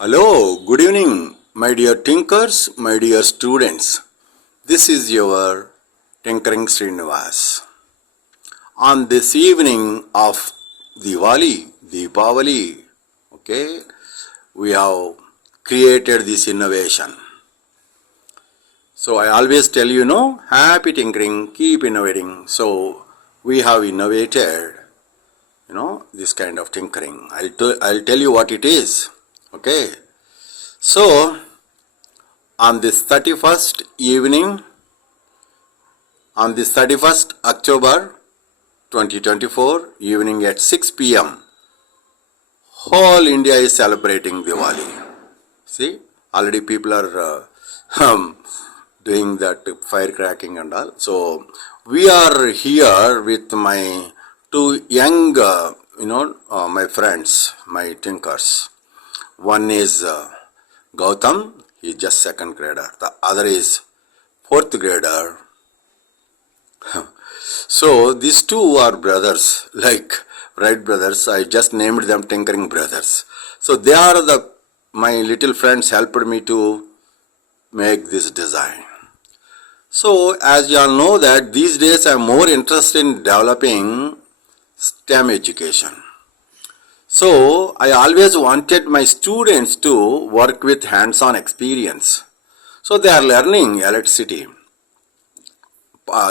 Hello, good evening, my dear thinkers, my dear students. This is your tinkering Srinivas. On this evening of Diwali, okay, we have created this innovation. So I always tell you, happy tinkering, keep innovating. So we have innovated, this kind of tinkering. I'll tell you what it is. Okay, so on this 31st evening, on this 31st October 2024 evening at 6 p.m., whole India is celebrating Diwali. See, already people are doing that firecracking and all. So we are here with my two young, my friends, my thinkers. One is Gautam, he is just second grader. The other is fourth grader. So these two are brothers, like Wright Brothers. I just named them Tinkering Brothers. So they are my little friends helped me to make this design. So as you all know that these days I am more interested in developing STEM education. So I always wanted my students to work with hands-on experience. So they are learning electricity,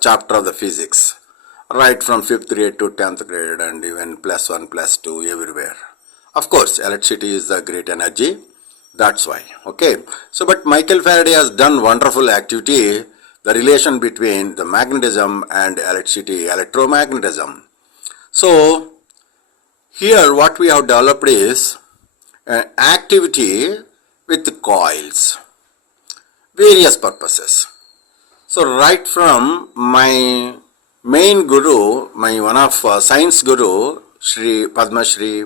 chapter of the physics, right from 5th grade to 10th grade and even +1, +2, everywhere. Of course, electricity is the great energy, that's why, okay. So but Michel Faraday has done wonderful activity, the relation between the magnetism and electricity, electromagnetism. So here what we have developed is an activity with coils, various purposes. So right from my main guru, my one of science guru, Shri Padma Shri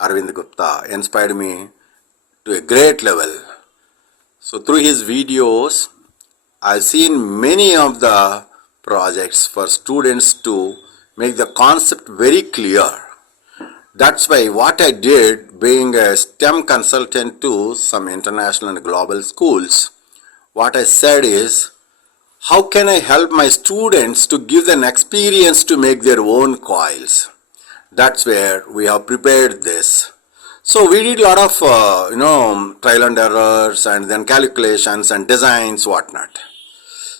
Arvind Gupta, inspired me to a great level. So through his videos, I've seen many of the projects for students to make the concept very clear. That's why what I did, being a STEM consultant to some international and global schools, what I said is, how can I help my students to give them experience to make their own coils? That's where we have prepared this. So we did a lot of, trial and errors and then calculations and designs, whatnot.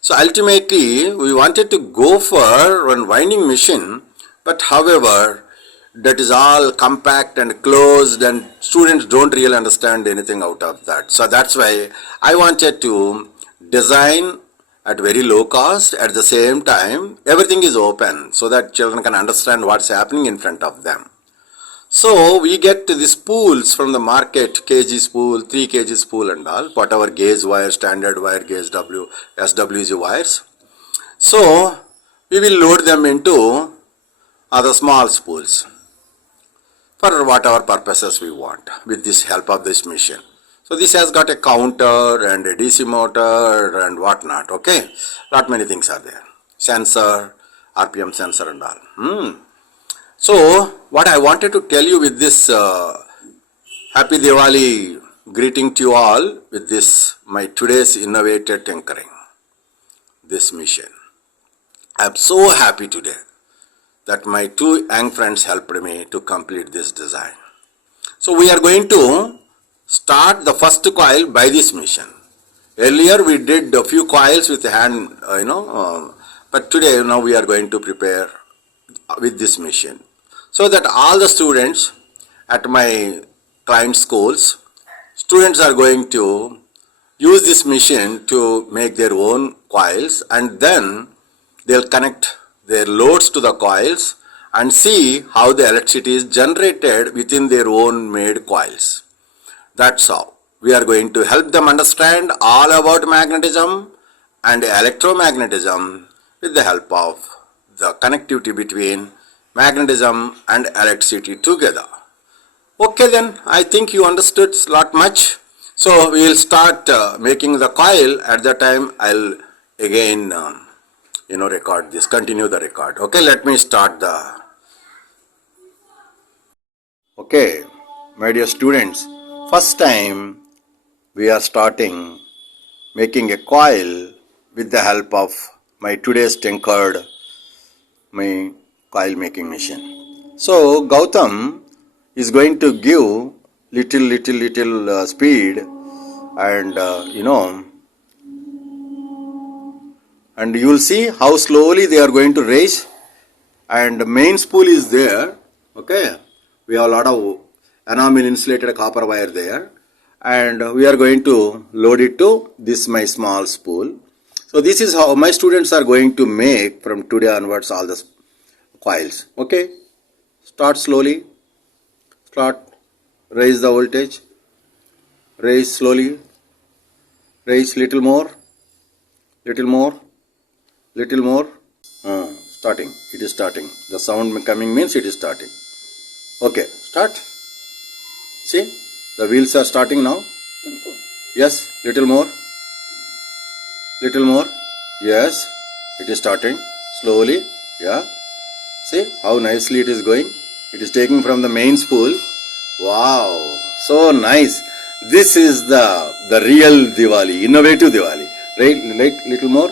So ultimately, we wanted to go for one winding machine, but however, that is all compact and closed and students don't really understand anything out of that. So that's why I wanted to design at very low cost. At the same time, everything is open so that children can understand what's happening in front of them. So we get these spools from the market, kg spool, 3 kg spool and all, whatever gauge wire, standard wire, gauge W, SWG wires. So we will load them into other small spools for whatever purposes we want with this help of this machine. So this has got a counter and a DC motor and whatnot, okay. Lot many things are there. Sensor, RPM sensor and all. So what I wanted to tell you with this Happy Diwali greeting to you all with this my today's innovative tinkering, this mission. I am so happy today that my two young friends helped me to complete this design. So we are going to start the first coil by this machine. Earlier we did a few coils with hand, but today now we are going to prepare with this machine. So that all the students at my client schools, students are going to use this machine to make their own coils and then they'll connect their loads to the coils and see how the electricity is generated within their own made coils. That's how we are going to help them understand all about magnetism and electromagnetism with the help of the connectivity between magnetism and electricity together. Okay then, I think you understood a lot much. So we will start making the coil. At that time I'll again record this, continue the record. Okay, let me start the. Okay, my dear students, First time we are starting making a coil with the help of my today's tinkered my coil making machine. So Gautam is going to give little speed and and you will see how slowly they are going to raise, and main spool is there. Okay, we have a lot of enamel insulated copper wire there, and we are going to load it to this my small spool. So this is how my students are going to make from today onwards all the coils. Okay, start slowly, start, raise the voltage, raise slowly, raise little more, little more, little more. Starting, it is starting. The sound coming means it is starting. Okay, start. See, the wheels are starting now. Yes, little more, little more. Yes, it is starting slowly. Yeah, see how nicely it is going. It is taking from the main spool. Wow, so nice. This is the real Diwali, innovative Diwali. Right, little more,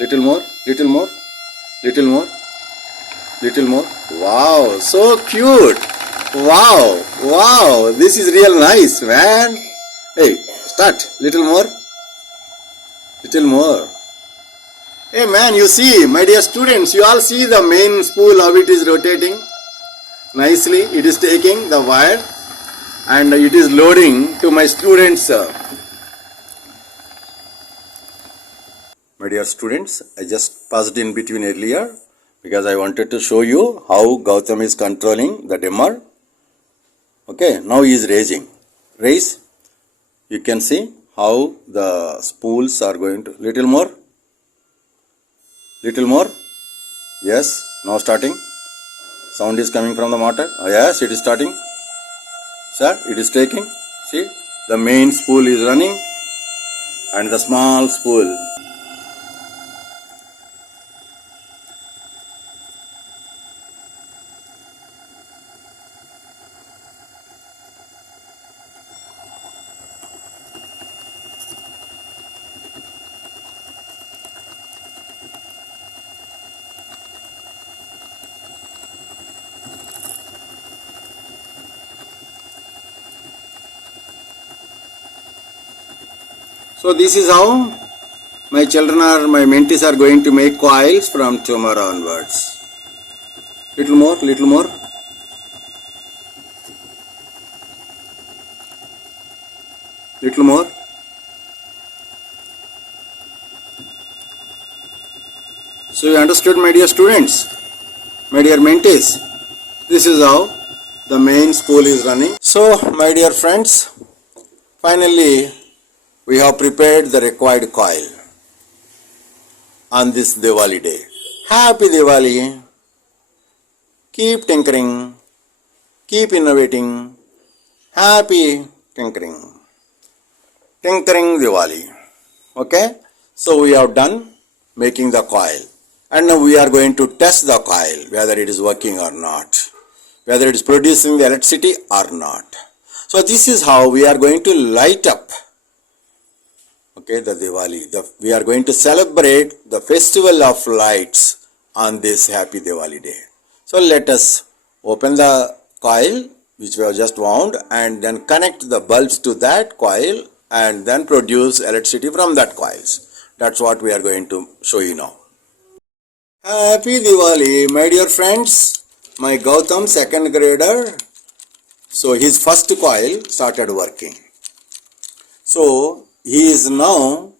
little more, little more, little more, little more. Wow, so cute. Wow, wow, this is real nice, man. Hey, start, little more, little more. Hey man, you see, my dear students, you all see the main spool, how it is rotating nicely. It is taking the wire and it is loading to my students. My dear students, I just passed in between earlier because I wanted to show you how Gautam is controlling the dimmer. Okay, now he is raising. Raise. You can see how the spools are going to. Little more. Little more. Yes, now starting. Sound is coming from the motor. Oh, yes, it is starting. Sir, it is taking. See, the main spool is running and the small spool. So this is how my children are, my mentees are going to make coils from tomorrow onwards. Little more, little more. Little more. So you understood, my dear students, my dear mentees. This is how the main spool is running. So my dear friends, finally we have prepared the required coil on this Diwali day. Happy Diwali! Keep tinkering, keep innovating. Happy tinkering. Tinkering Diwali. Okay? So we have done making the coil. And now we are going to test the coil, whether it is working or not, whether it is producing the electricity or not. So this is how we are going to light up, okay, the Diwali. We are going to celebrate the festival of lights on this happy Diwali day. So let us open the coil which we have just wound and then connect the bulbs to that coil and then produce electricity from that coils. That's what we are going to show you now. Happy Diwali, my dear friends. My Gautam, second grader, so his first coil started working. So he is now,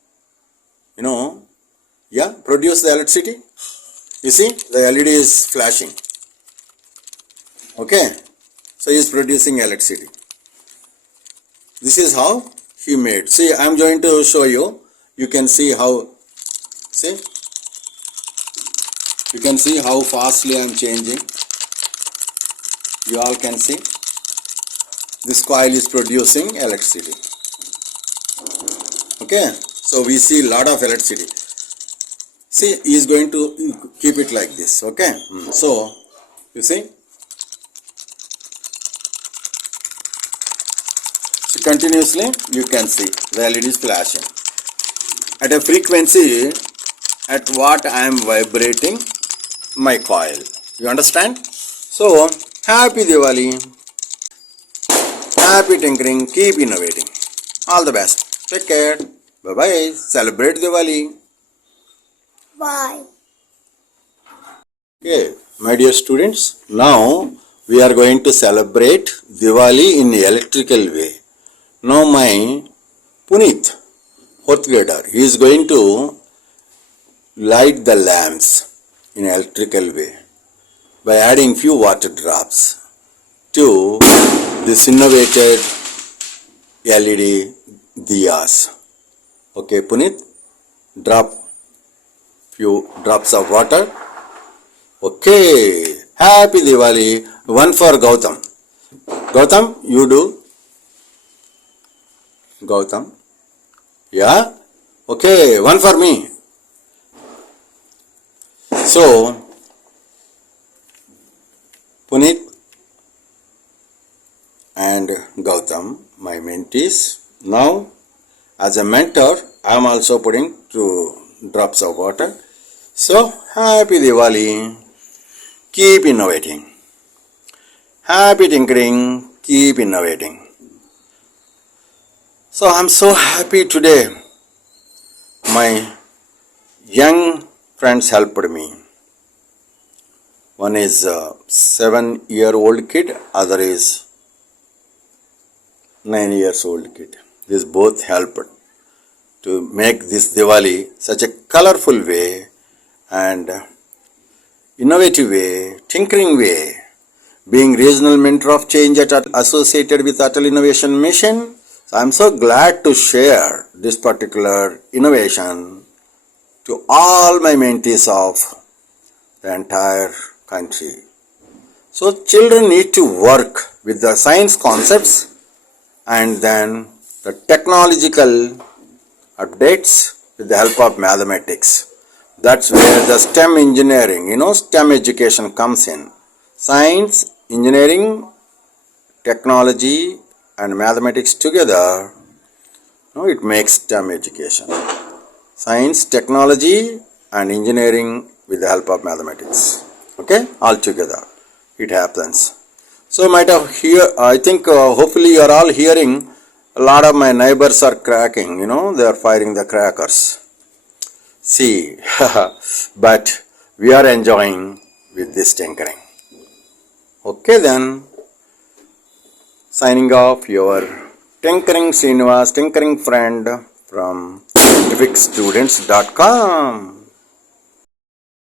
produce the electricity. You see, the LED is flashing. Okay, so he is producing electricity. This is how he made. See, I am going to show you. You can see how, see, you can see how fastly I am changing. You all can see. This coil is producing electricity. Okay, so we see a lot of electricity. See, he is going to keep it like this. Okay, so you see, continuously you can see the LED is flashing at a frequency at what I am vibrating my coil. You understand? So happy Diwali, happy tinkering, keep innovating. All the best. Take care. Bye bye. Celebrate Diwali. Bye. Okay, my dear students, now we are going to celebrate Diwali in electrical way. Now my Puneet, fourth grader, he is going to light the lamps in electrical way by adding few water drops to this innovated LED diyas. Okay, Puneet, drop few drops of water. Okay, happy Diwali. One for Gautam. Gautam, you do. Gautam. Yeah? Okay, one for me. So, Puneet and Gautam, my mentees. Now, as a mentor, I am also putting 2 drops of water. So, happy Diwali. Keep innovating. Happy tinkering. Keep innovating. So, I am so happy today. My young friends helped me. One is a 7-year-old kid, other is 9-year-old kid. These both helped to make this Diwali such a colorful way and innovative way, tinkering way, being regional mentor of change associated with Atal Innovation Mission. So I am so glad to share this particular innovation to all my mentees of the entire country. So children need to work with the science concepts and then the technological updates with the help of mathematics. That's where the STEM engineering, STEM education comes in. Science, engineering, technology and mathematics together, it makes STEM education. Science, technology and engineering with the help of mathematics. Okay, all together it happens. So you might have I think hopefully you are all hearing a lot of my neighbors are cracking, they are firing the crackers. See, but we are enjoying with this tinkering. Okay then, signing off, your tinkering Srinivas, tinkering friend from scientificstudents.com.